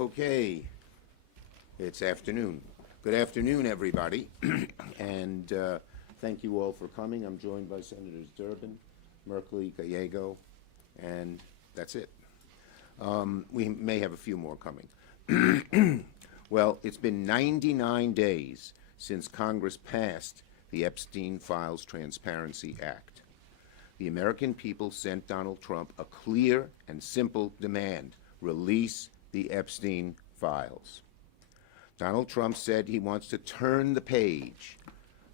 Okay, it's afternoon. Good afternoon, everybody, and thank you all for coming. I'm joined by Senators Durbin, Merkley, Gallego, and that's it. We may have a few more coming. Well, it's been 99 days since Congress passed the Epstein Files Transparency Act. The American people sent Donald Trump a clear and simple demand: release the Epstein files. Donald Trump said he wants to turn the page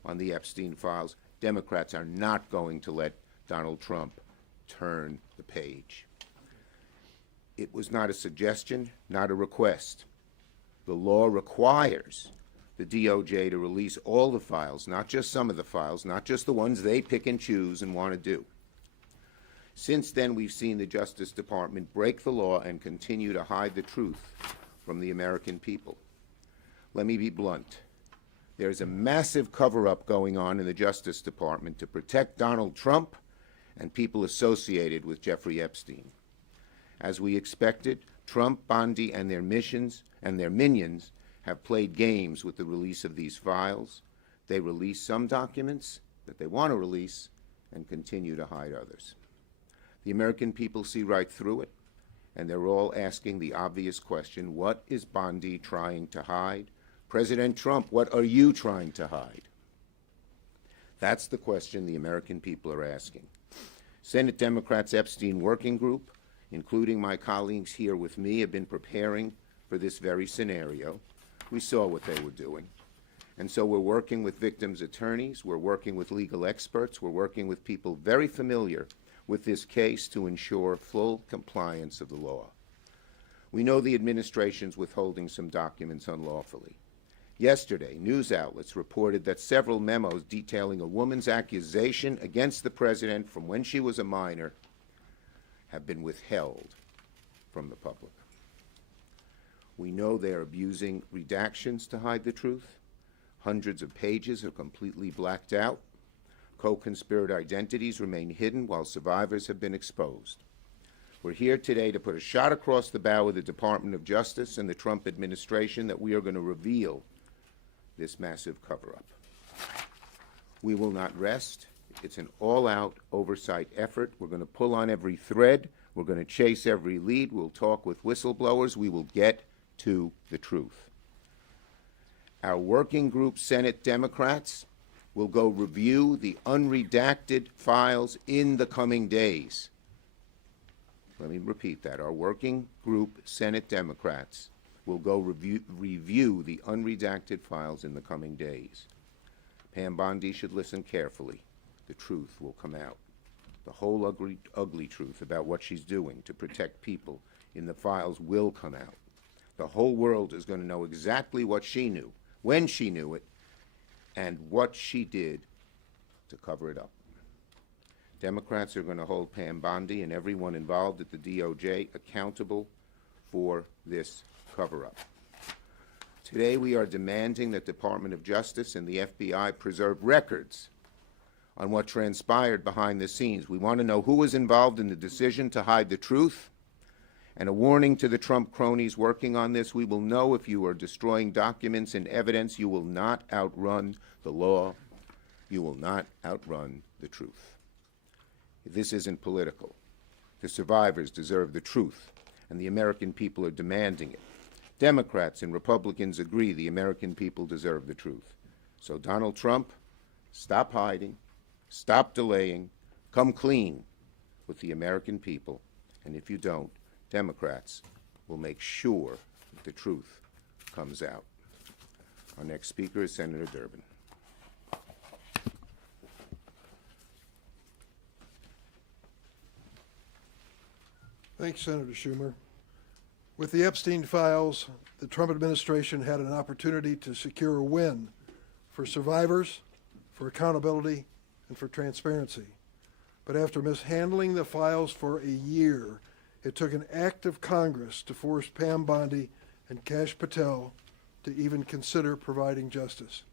on the Epstein files. Democrats are not going to let Donald Trump turn the page. It was not a suggestion, not a request. The law requires the DOJ to release all the files, not just some of the files, not just the ones they pick and choose and want to do. Since then, we've seen the Justice Department break the law and continue to hide the truth from the American people. Let me be blunt. There's a massive cover-up going on in the Justice Department to protect Donald Trump and people associated with Jeffrey Epstein. As we expected, Trump, Bondi, and their minions have played games with the release of these files. They release some documents that they want to release and continue to hide others. The American people see right through it, and they're all asking the obvious question: what is Bondi trying to hide? President Trump, what are you trying to hide? That's the question the American people are asking. Senate Democrats' Epstein Working Group, including my colleagues here with me, have been preparing for this very scenario. We saw what they were doing. And so we're working with victims' attorneys, we're working with legal experts, we're working with people very familiar with this case to ensure full compliance of the law. We know the administration's withholding some documents unlawfully. Yesterday, news outlets reported that several memos detailing a woman's accusation against the president from when she was a minor have been withheld from the public. We know they're abusing redactions to hide the truth. Hundreds of pages are completely blacked out. Co-conspirator identities remain hidden while survivors have been exposed. We're here today to put a shot across the bow of the Department of Justice and the Trump administration that we are going to reveal this massive cover-up. We will not rest. It's an all-out oversight effort. We're going to pull on every thread. We're going to chase every lead. We'll talk with whistleblowers. We will get to the truth. Our working group, Senate Democrats, will go review the unredacted files in the coming days. Let me repeat that. Our working group, Senate Democrats, will go review the unredacted files in the coming days. Pam Bondi should listen carefully. The truth will come out. The whole ugly truth about what she's doing to protect people in the files will come out. The whole world is going to know exactly what she knew, when she knew it, and what she did to cover it up. Democrats are going to hold Pam Bondi and everyone involved at the DOJ accountable for this cover-up. Today we are demanding that the Department of Justice and the FBI preserve records on what transpired behind the scenes. We want to know who was involved in the decision to hide the truth. And a warning to the Trump cronies working on this: we will know if you are destroying documents and evidence. You will not outrun the law. You will not outrun the truth. This isn't political. The survivors deserve the truth, and the American people are demanding it. Democrats and Republicans agree the American people deserve the truth. So Donald Trump, stop hiding, stop delaying, come clean with the American people, and if you don't, Democrats will make sure that the truth comes out. Our next speaker is Senator Durbin. Thanks, Senator Schumer. With the Epstein files, the Trump administration had an opportunity to secure a win for survivors, for accountability, and for transparency. But after mishandling the files for a year, it took an act of Congress to force Pam Bondi and Kash Patel to even consider providing justice.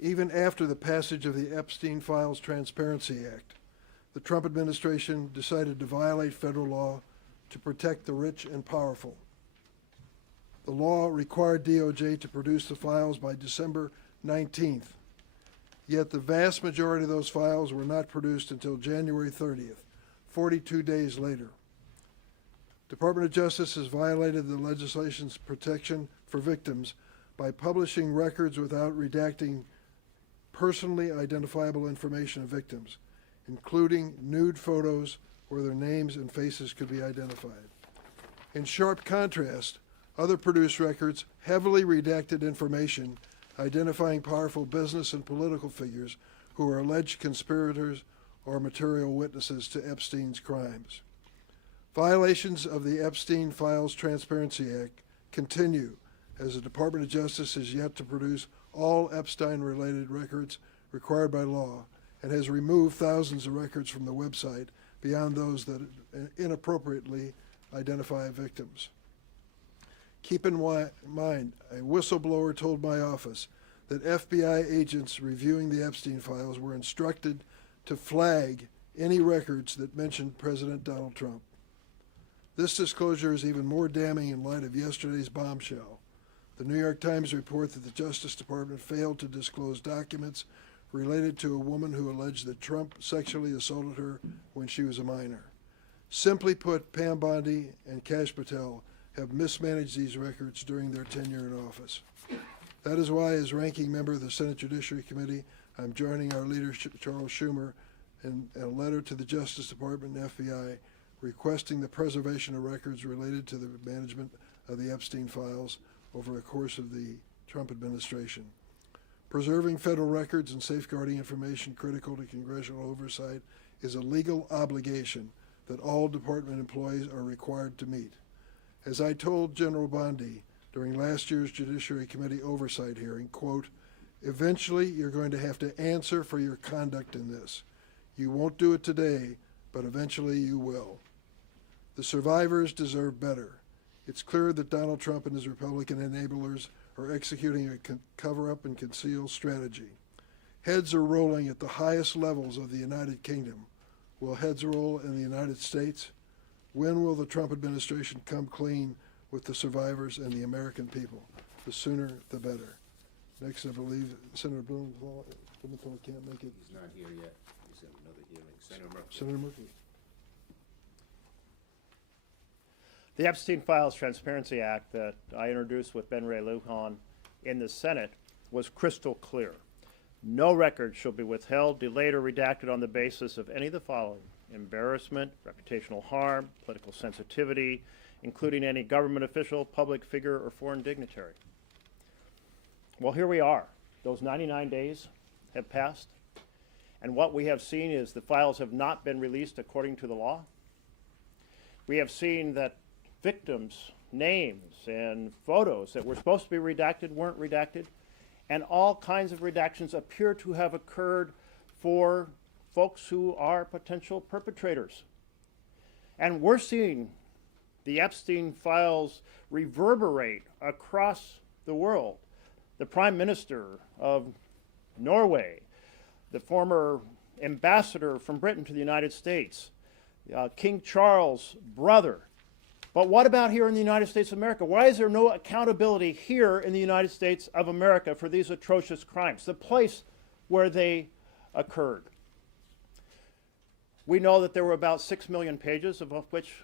Even after the passage of the Epstein Files Transparency Act, the Trump administration decided to violate federal law to protect the rich and powerful. The law required DOJ to produce the files by December 19th. Yet the vast majority of those files were not produced until January 30th, 42 days later. Department of Justice has violated the legislation's protection for victims by publishing records without redacting personally identifiable information of victims, including nude photos where their names and faces could be identified. In sharp contrast, other produced records heavily redacted information identifying powerful business and political figures who are alleged conspirators or material witnesses to Epstein's crimes. Violations of the Epstein Files Transparency Act continue as the Department of Justice has yet to produce all Epstein-related records required by law and has removed thousands of records from the website beyond those that inappropriately identify victims. Keep in mind, a whistleblower told my office that FBI agents reviewing the Epstein files were instructed to flag any records that mentioned President Donald Trump. This disclosure is even more damning in light of yesterday's bombshell. The New York Times report that the Justice Department failed to disclose documents related to a woman who alleged that Trump sexually assaulted her when she was a minor. Simply put, Pam Bondi and Kash Patel have mismanaged these records during their tenure in office. That is why, as ranking member of the Senate Judiciary Committee, I'm joining our leader, Charles Schumer, in a letter to the Justice Department and FBI requesting the preservation of records related to the management of the Epstein files over the course of the Trump administration. Preserving federal records and safeguarding information critical to congressional oversight is a legal obligation that all department employees are required to meet. As I told General Bondi during last year's Judiciary Committee oversight hearing, quote, "Eventually you're going to have to answer for your conduct in this. You won't do it today, but eventually you will." The survivors deserve better. It's clear that Donald Trump and his Republican enablers are executing a cover-up and conceal strategy. Heads are rolling at the highest levels of the United Kingdom. Will heads roll in the United States? When will the Trump administration come clean with the survivors and the American people? The sooner, the better. Next, I believe Senator Blumenthal can't make it. He's not here yet. He's at another hearing. Senator Murphy. Senator Murphy. The Epstein Files Transparency Act that I introduced with Ben Ray Lujan in the Senate was crystal clear. No record shall be withheld, delayed, or redacted on the basis of any of the following: embarrassment, reputational harm, political sensitivity, including any government official, public figure, or foreign dignitary. Well, here we are. Those 99 days have passed, and what we have seen is the files have not been released according to the law. We have seen that victims' names and photos that were supposed to be redacted weren't redacted, and all kinds of redactions appear to have occurred for folks who are potential perpetrators. And we're seeing the Epstein files reverberate across the world. The Prime Minister of Norway, the former ambassador from Britain to the United States, King Charles' brother. But what about here in the United States of America? Why is there no accountability here in the United States of America for these atrocious crimes, the place where they occurred? We know that there were about 6 million pages, of which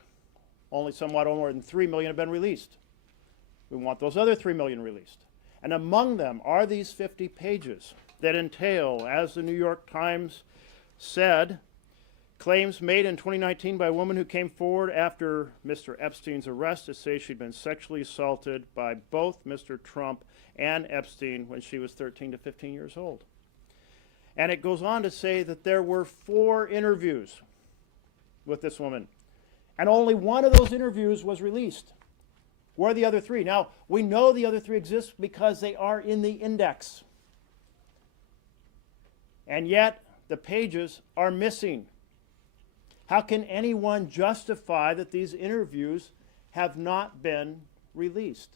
only somewhat more than 3 million have been released. We want those other 3 million released. And among them are these 50 pages that entail, as the New York Times said, claims made in 2019 by a woman who came forward after Mr. Epstein's arrest to say she'd been sexually assaulted by both Mr. Trump and Epstein when she was 13 to 15 years old. And it goes on to say that there were 4 interviews with this woman, and only one of those interviews was released. Where are the other 3? Now, we know the other 3 exist because they are in the index. And yet, the pages are missing. How can anyone justify that these interviews have not been released?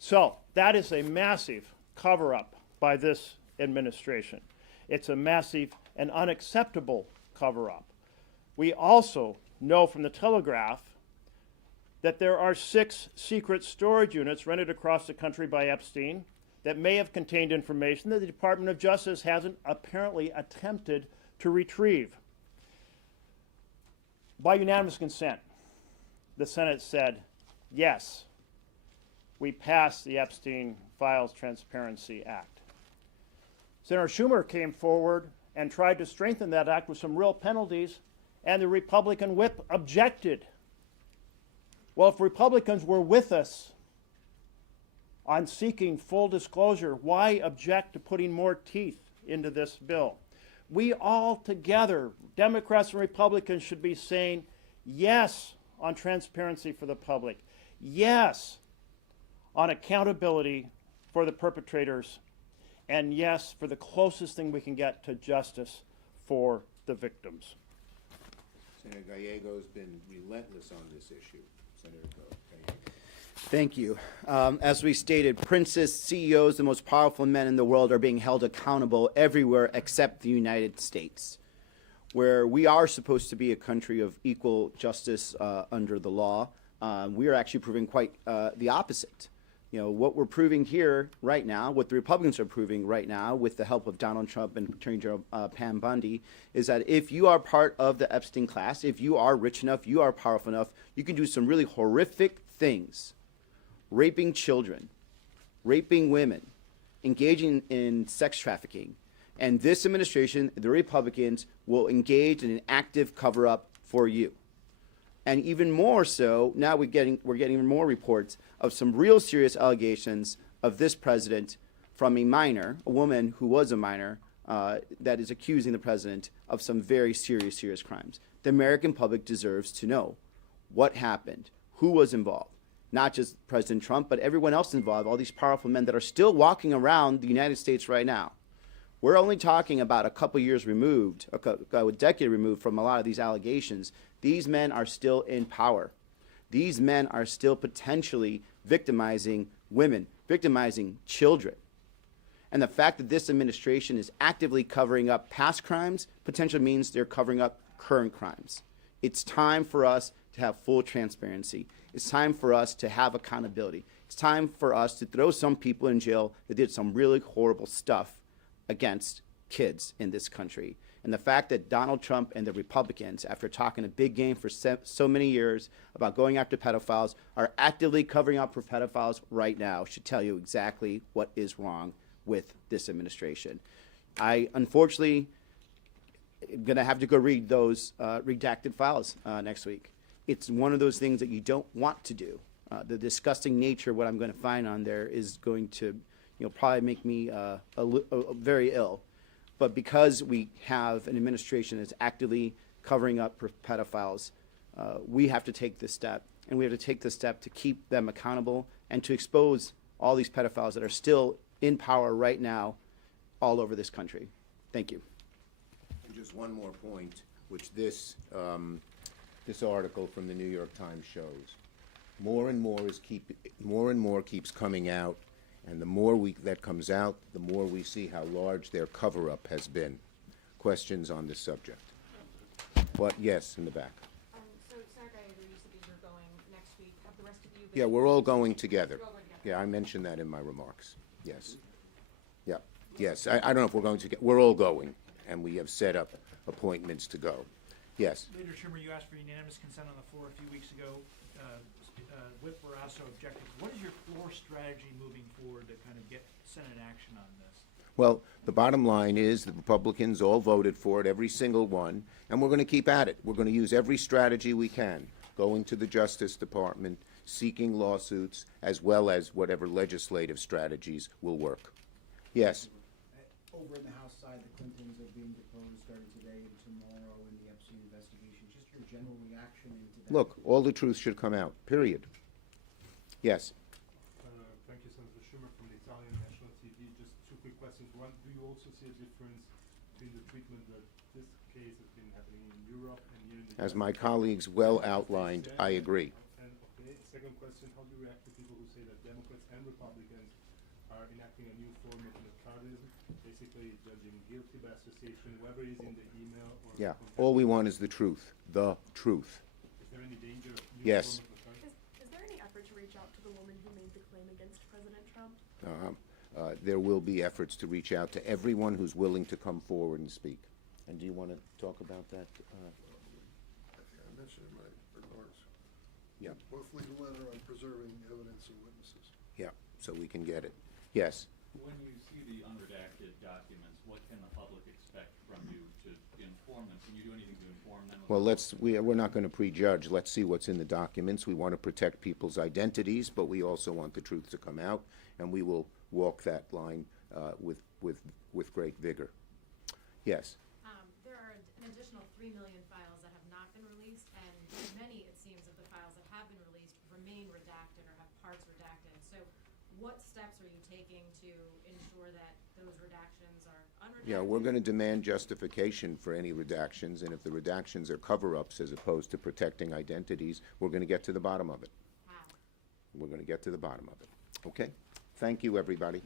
So, that is a massive cover-up by this administration. It's a massive and unacceptable cover-up. We also know from the Telegraph that there are 6 secret storage units rented across the country by Epstein that may have contained information that the Department of Justice hasn't apparently attempted to retrieve. By unanimous consent, the Senate said, yes, we passed the Epstein Files Transparency Act. Senator Schumer came forward and tried to strengthen that act with some real penalties, and the Republican whip objected. Well, if Republicans were with us on seeking full disclosure, why object to putting more teeth into this bill? We all together, Democrats and Republicans, should be saying yes on transparency for the public, yes on accountability for the perpetrators, and yes for the closest thing we can get to justice for the victims. Senator Gallego's been relentless on this issue. Senator Gallego. Thank you. As we stated, princes, CEOs, the most powerful men in the world are being held accountable everywhere except the United States, where we are supposed to be a country of equal justice under the law. We are actually proving quite the opposite. You know, what we're proving here right now, what the Republicans are proving right now with the help of Donald Trump and Attorney General Pam Bondi, is that if you are part of the Epstein class, if you are rich enough, you are powerful enough, you can do some really horrific things. Raping children, raping women, engaging in sex trafficking. And this administration, the Republicans, will engage in an active cover-up for you. And even more so, now we're getting more reports of some real serious allegations of this president from a minor, a woman who was a minor, that is accusing the president of some very serious crimes. The American public deserves to know what happened, who was involved. Not just President Trump, but everyone else involved, all these powerful men that are still walking around the United States right now. We're only talking about a couple years removed, a decade removed from a lot of these allegations. These men are still in power. These men are still potentially victimizing women, victimizing children. And the fact that this administration is actively covering up past crimes potentially means they're covering up current crimes. It's time for us to have full transparency. It's time for us to have accountability. It's time for us to throw some people in jail that did some really horrible stuff against kids in this country. And the fact that Donald Trump and the Republicans, after talking a big game for so many years about going after pedophiles, are actively covering up for pedophiles right now should tell you exactly what is wrong with this administration. I, unfortunately, am going to have to go read those redacted files next week. It's one of those things that you don't want to do. The disgusting nature of what I'm going to find on there is going to, probably make me very ill. But because we have an administration that's actively covering up for pedophiles, we have to take this step, and we have to take this step to keep them accountable and to expose all these pedophiles that are still in power right now all over this country. Thank you. And just one more point, which this article from the New York Times shows. More and more keeps coming out, and the more that comes out, the more we see how large their cover-up has been. Questions on this subject? What? Yes, in the back. So, Senator Gallego, you said that you're going next week. Have the rest of you been? Yeah, we're all going together. You're all going together. Yeah, I mentioned that in my remarks. Yes. Yeah. Yes. I don't know if we're going to get. We're all going, and we have set up appointments to go. Yes. Leader Schumer, you asked for unanimous consent on the floor a few weeks ago. Whip Barrasso objected. What is your floor strategy moving forward to kind of get Senate action on this? Well, the bottom line is the Republicans all voted for it, every single one, and we're going to keep at it. We're going to use every strategy we can, going to the Justice Department, seeking lawsuits, as well as whatever legislative strategies will work. Yes. Over in the House side, the Clintons are being deposed starting today and tomorrow in the Epstein investigation. Just your general reaction into that? Look, all the truth should come out, period. Yes. Thank you, Senator Schumer from the Italian National TV. Just two quick questions. One, do you also see a difference between the treatment that this case has been happening in Europe and here in the As US? my colleagues well outlined, I agree. And okay, second question, how do you react to people who say that Democrats and Republicans are enacting a new form of notarianism, basically judging guilty by association, whoever is in the email or... Yeah, all we want is the truth, the truth. Is there any danger of new Yes. form of notarianism? There will be efforts to reach out to everyone who's willing to come forward and speak. And do you want to talk about that? I think I mentioned in my remarks. Yeah, Both legal letter on preserving evidence and witnesses. yeah, so we can get it. Yes, When you see the unredacted documents, what can the public expect from you to inform them? Can you do anything to inform them? well, we're not going to prejudge. Let's see what's in the documents. We want to protect people's identities, but we also want the truth to come out, and we will walk that line with great vigor. Yes. There are an additional 3 million files that have not been released, and many, it seems, of the files that have been released remain redacted or have parts redacted. So what steps are you taking to ensure that those redactions are unredacted? Yeah, we're going to demand justification for any redactions, and if the redactions are cover-ups as opposed to protecting identities, we're going to get to the bottom of it. How? We're going to get to the bottom of it. Okay? Thank you, everybody.